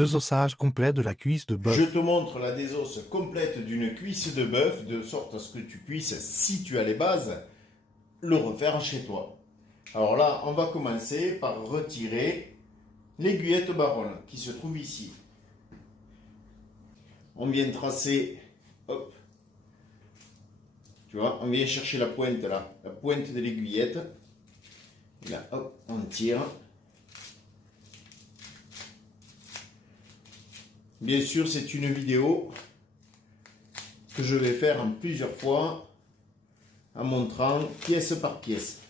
désossage complet de la cuisse de bœuf. Je te montre la désosse complète d'une cuisse de bœuf, de sorte à ce que tu puisses, si tu as les bases, le refaire chez toi. Alors là, on va commencer par retirer l'aiguillette baronne qui se trouve ici. On vient tracer, hop, tu vois, on vient chercher la pointe là, la pointe de l'aiguillette. Là, hop, on tire. Bien sûr, c'est une vidéo que je vais faire en plusieurs fois en montrant pièce par pièce.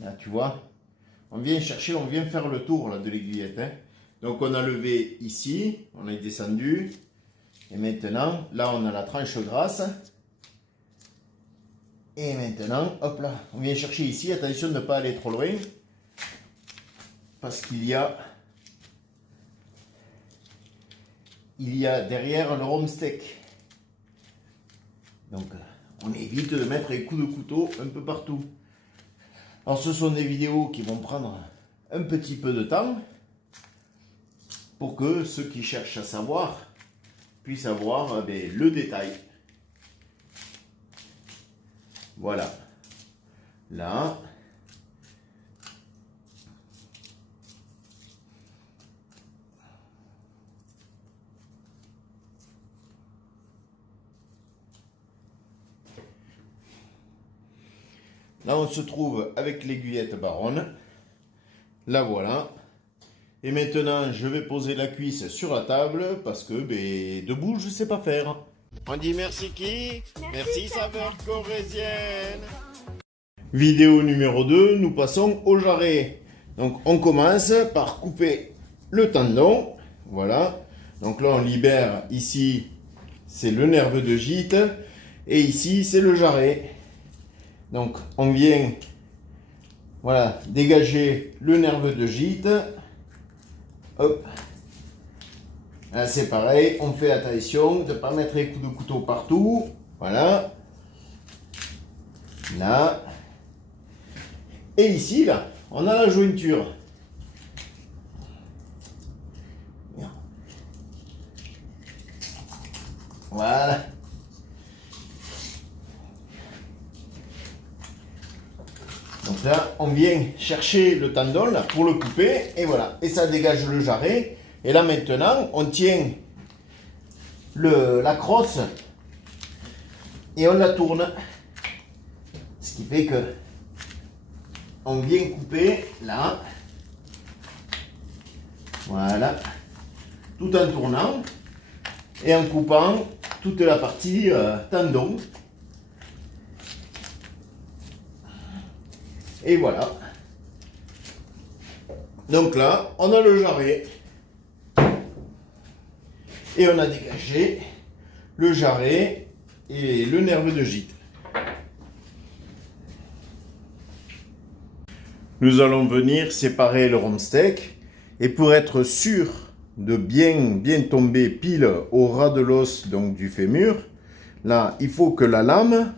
Là, tu vois, on vient chercher, on vient faire le tour là, de l'aiguillette. Hein. Donc, on a levé ici, on est descendu. Et maintenant, là, on a la tranche grasse. Et maintenant, hop là, on vient chercher ici. Attention de ne pas aller trop loin. Parce qu'il y a derrière le rhum steak. Donc, on évite de mettre les coups de couteau un peu partout. Alors, ce sont des vidéos qui vont prendre un petit peu de temps pour que ceux qui cherchent à savoir puissent avoir le détail. Voilà. Là. Là, on se trouve avec l'aiguillette baronne. La voilà. Et maintenant, je vais poser la cuisse sur la table parce que debout, je ne sais pas faire. On dit merci qui? Merci saveur corrézienne. Vidéo numéro 2, nous passons au jarret. Donc, on commence par couper le tendon. Voilà. Donc là, on libère ici, c'est le nerveux de gîte. Et ici, c'est le jarret. Donc, on vient voilà, dégager le nerveux de gîte. Hop. Là, c'est pareil, on fait attention de ne pas mettre les coups de couteau partout. Voilà. Là. Et ici, là, on a la jointure. Voilà. Donc là, on vient chercher le tendon là, pour le couper. Et voilà. Et ça dégage le jarret. Et là, maintenant, on tient la crosse et on la tourne. Ce qui fait que on vient couper là. Voilà. Tout en tournant et en coupant toute la partie tendon. Et voilà. Donc là, on a le jarret. Et on a dégagé le jarret et le nerveux de gîte. Nous allons venir séparer le rhum steak. Et pour être sûr de bien tomber pile au ras de l'os donc du fémur, là, il faut que la lame,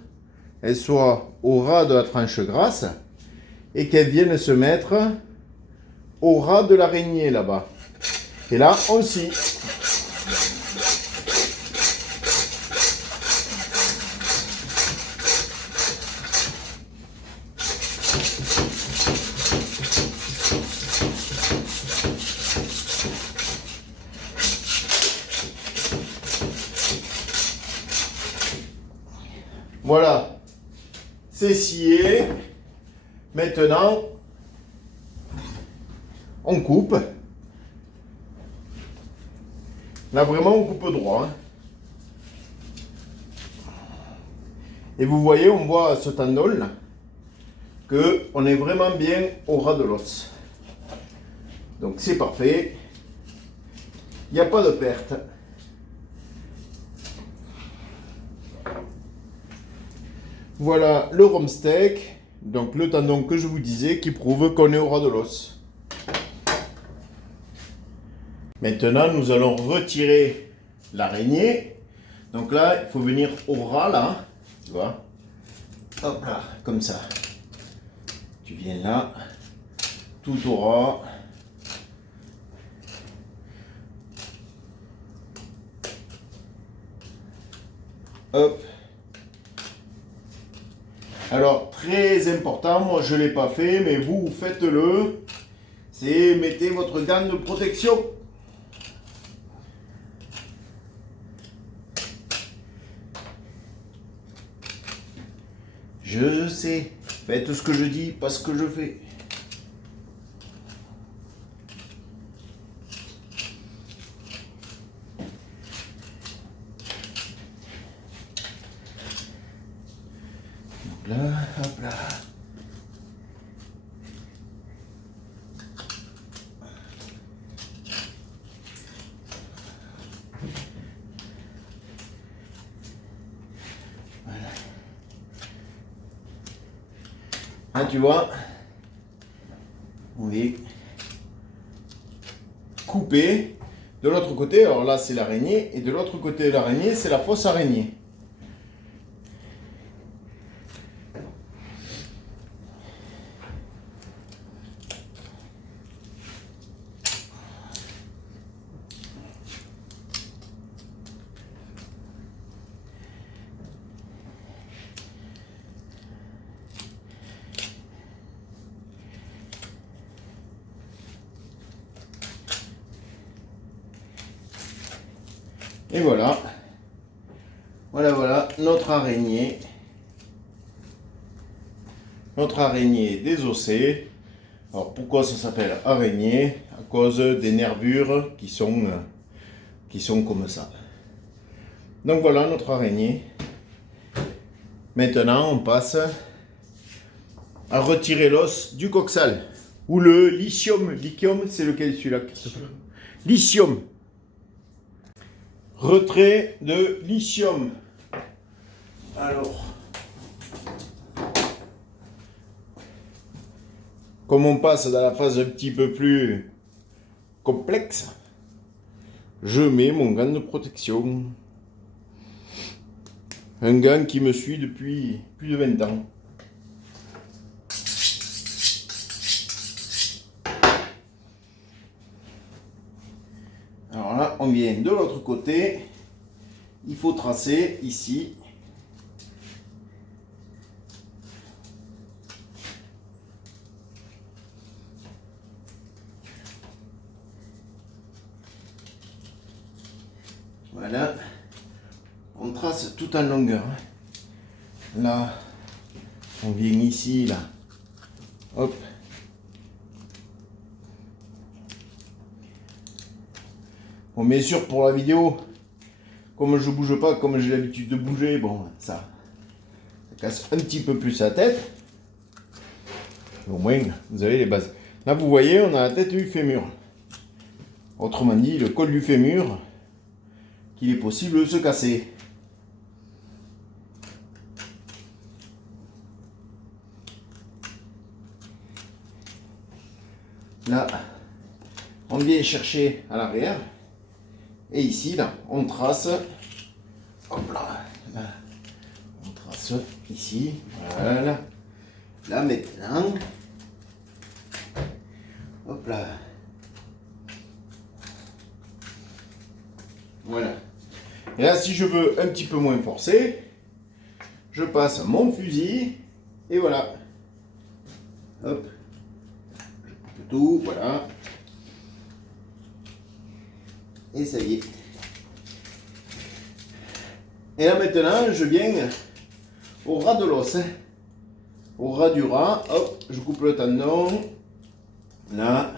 elle soit au ras de la tranche grasse et qu'elle vienne se mettre au ras de l'araignée là-bas. Et là, on scie. Voilà, c'est scié. Maintenant, on coupe. Là, vraiment, on coupe droit. Et vous voyez, on voit ce tendon là, qu'on est vraiment bien au ras de l'os. Donc, c'est parfait. Il n'y a pas de perte. Voilà le rhum steak, donc le tendon que je vous disais qui prouve qu'on est au ras de l'os. Maintenant, nous allons retirer l'araignée. Donc là, il faut venir au ras là, tu vois. Hop là, comme ça. Tu viens là, tout aura. Hop. Alors, très important, moi je ne l'ai pas fait, mais vous faites-le. C'est mettez votre gant de protection. Je sais, faites ce que je dis, pas ce que je fais. Hop là, hop là. Voilà. Ah, tu vois, oui. Coupé. De l'autre côté, alors là c'est l'araignée, et de l'autre côté de l'araignée, c'est la fausse araignée. Et voilà. Voilà, notre araignée. Notre araignée désossée. Alors pourquoi ça s'appelle araignée? À cause des nervures qui sont comme ça. Donc voilà notre araignée. Maintenant on passe à retirer l'os du coxal. Ou le lithium. Lithium, c'est lequel celui-là? Lithium. Retrait de lithium. Alors, comme on passe dans la phase un petit peu plus complexe, je mets mon gant de protection. Un gant qui me suit depuis plus de 20 ans. Alors là, on vient de l'autre côté. Il faut tracer ici. Voilà. On trace tout en longueur. Là, on vient ici, là. Hop. Bon, bien sûr, pour la vidéo, comme je bouge pas, comme j'ai l'habitude de bouger, bon, ça casse un petit peu plus la tête. Au moins, vous avez les bases. Là, vous voyez, on a la tête du fémur. Autrement dit, le col du fémur, qu'il est possible de se casser. Là, on vient chercher à l'arrière. Et ici, là, on trace. Hop là. Là, on trace ici. Voilà. Là, maintenant. Hop là. Voilà. Et là, si je veux un petit peu moins forcer, je passe mon fusil. Et voilà. Hop. Je coupe tout. Voilà. Et ça y est. Et là maintenant, je viens au ras de l'os. Au ras du ras. Hop, je coupe le tendon. Là.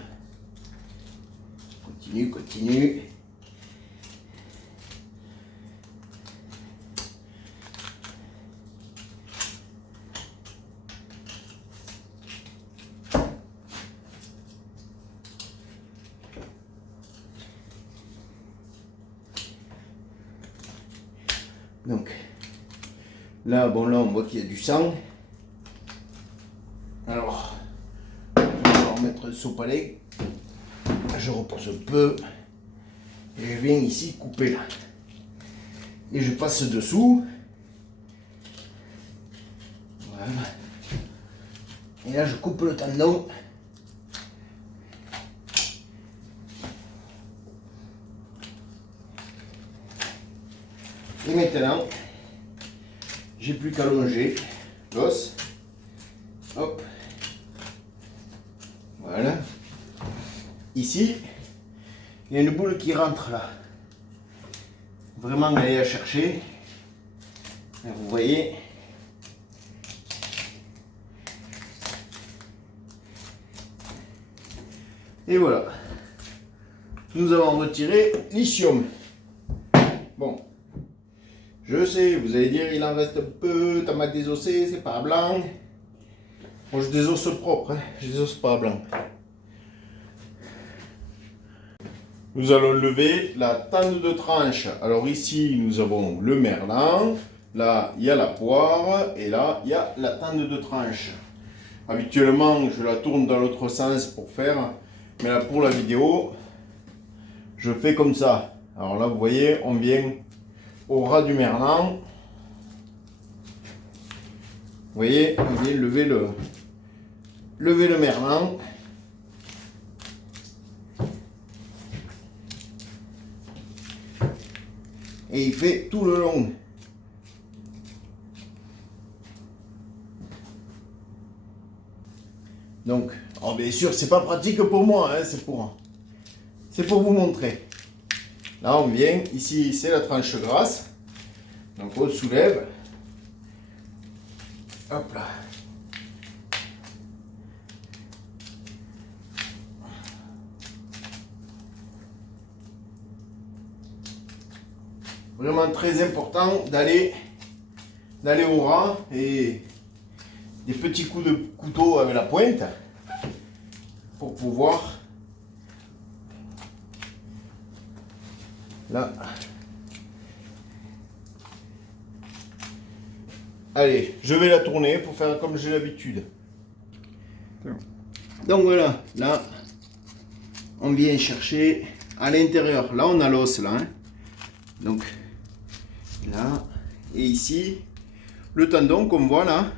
Continue. Donc, là, bon, là, on voit qu'il y a du sang. Alors, je vais remettre le sopalin. Je repousse un peu. Et je viens ici couper là. Et je passe dessous. Et là, je coupe le tendon. Et maintenant, j'ai plus qu'à longer l'os. Hop. Voilà. Ici, il y a une boule qui rentre là. Vraiment aller la chercher. Là, vous voyez. Et voilà. Nous avons retiré l'ischio. Bon. Je sais, vous allez dire, il en reste un peu, t'as mal désossé, c'est pas blanc. Moi, je désosse propre, hein. Je désosse pas blanc. Nous allons lever la tende de tranche. Alors ici, nous avons le merlan. Là, il y a la poire. Et là, il y a la tende de tranche. Habituellement, je la tourne dans l'autre sens pour faire. Mais là, pour la vidéo, je fais comme ça. Alors là, vous voyez, on vient au ras du merlan. Vous voyez, on vient lever le merlan. Et il fait tout le long. Donc, alors bien sûr, c'est pas pratique pour moi, hein, c'est pour vous montrer. Là, on vient, ici, c'est la tranche grasse. Donc, on soulève. Hop là. Vraiment très important d'aller au ras et des petits coups de couteau avec la pointe pour pouvoir là. Allez, je vais la tourner pour faire comme j'ai l'habitude. Donc voilà, là on vient chercher à l'intérieur. Là on a l'os là, hein. Donc là et ici le tendon qu'on voit là,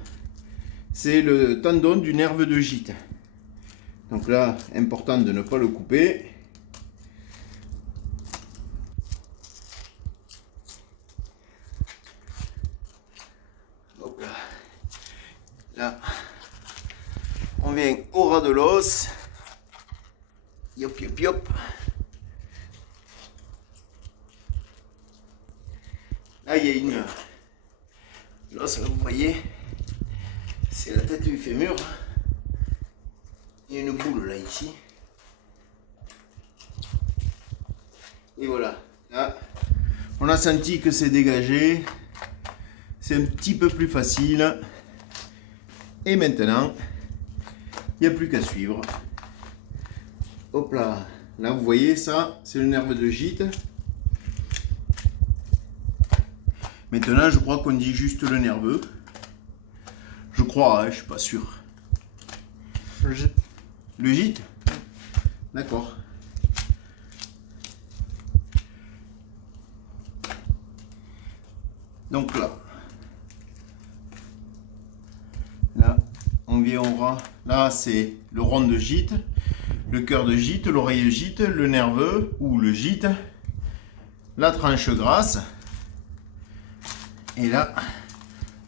c'est le tendon du nerf de gîte. Donc là, important de ne pas le couper. Hop là. Là, on vient au ras de l'os. Yop, yop, yop. Là, il y a une... L'os, vous voyez, c'est la tête du fémur. Il y a une boule là, ici. Et voilà. Là, on a senti que c'est dégagé. C'est un petit peu plus facile. Et maintenant, il n'y a plus qu'à suivre. Hop là. Là, vous voyez ça, c'est le nerf de gîte. Maintenant, je crois qu'on dit juste le nerveux. Je crois, hein, je suis pas sûr. Le gîte. Le gîte? D'accord. Donc là, on vient au ras. Là, c'est le rond de gîte, le cœur de gîte, l'oreille de gîte, le nerveux ou le gîte, la tranche grasse. Et là,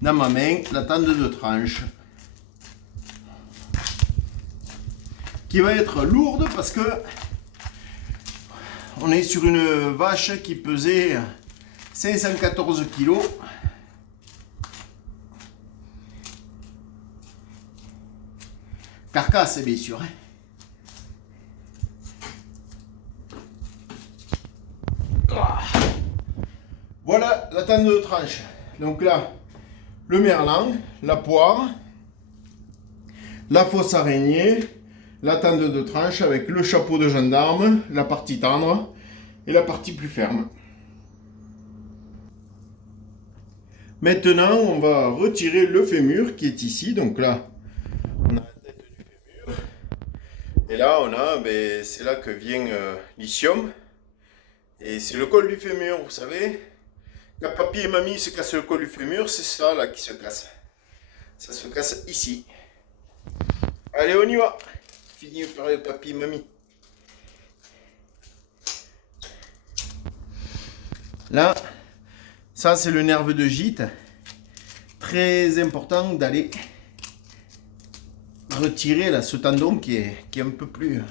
dans ma main, la tende de tranche. Qui va être lourde parce que on est sur une vache qui pesait 514 kg. Carcasse, bien sûr. Hein. Voilà la tende de tranche. Donc là, le merlan, la poire, la fausse araignée, la tende de tranche avec le chapeau de gendarme, la partie tendre et la partie plus ferme. Maintenant, on va retirer le fémur qui est ici. Donc là, on a la tête du fémur. Et là, on a, ben, c'est là que vient l'ischium. Et c'est le col du fémur, vous savez. Quand papy et mamie se cassent le col du fémur, c'est ça là qui se casse. Ça se casse ici. Allez, on y va. Fini par le papy et mamie. Là, ça c'est le nerf de gîte. Très important d'aller retirer là, ce tendon qui est un peu plus...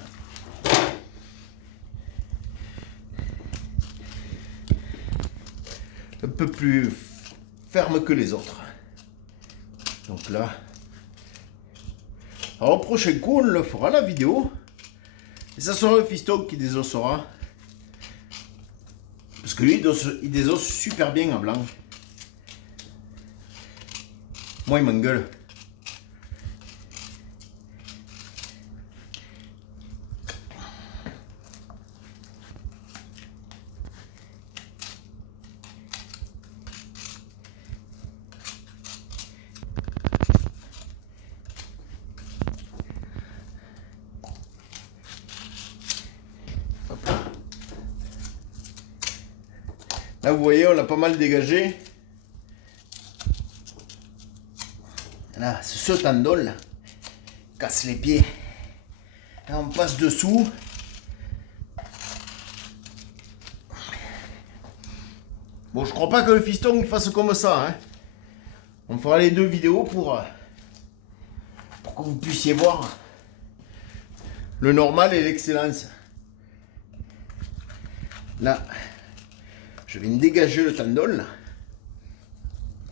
un peu plus ferme que les autres. Donc là... Alors au prochain coup, on le fera la vidéo. Et ça sera le fiston qui désossera. Parce que lui, il désosse super bien en blanc. Moi, il m'engueule. Là, vous voyez, on l'a pas mal dégagé. Là, ce tendon là casse les pieds. Là, on passe dessous. Bon, je crois pas que le fiston il fasse comme ça. Hein. On fera les deux vidéos pour que vous puissiez voir le normal et l'excellence. Là, je viens de dégager le tendon. Là.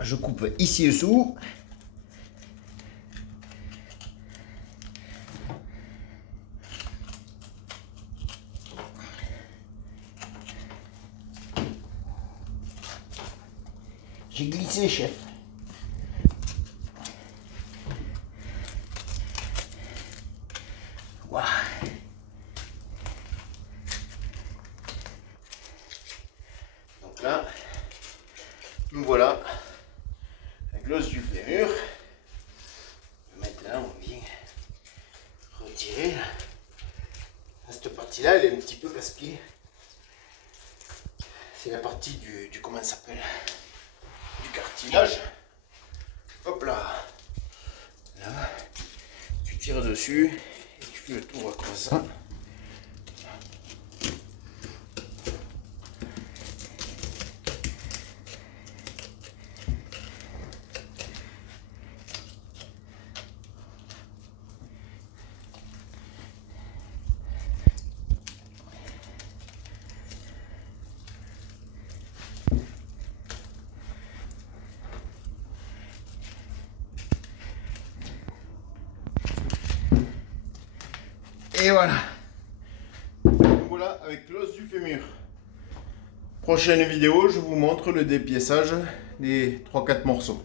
Je coupe ici dessous. J'ai glissé, chef. Voilà. Donc là, nous voilà avec l'os du fémur. Maintenant, on vient retirer. Cette partie-là, elle est un petit peu casse-pied. C'est la partie du comment ça s'appelle, du cartilage. Hop là. Là, tu tires dessus et tu fais le tour comme ça. Et voilà. Voilà avec l'os du fémur. Prochaine vidéo, je vous montre le dépiéçage des 3-4 morceaux.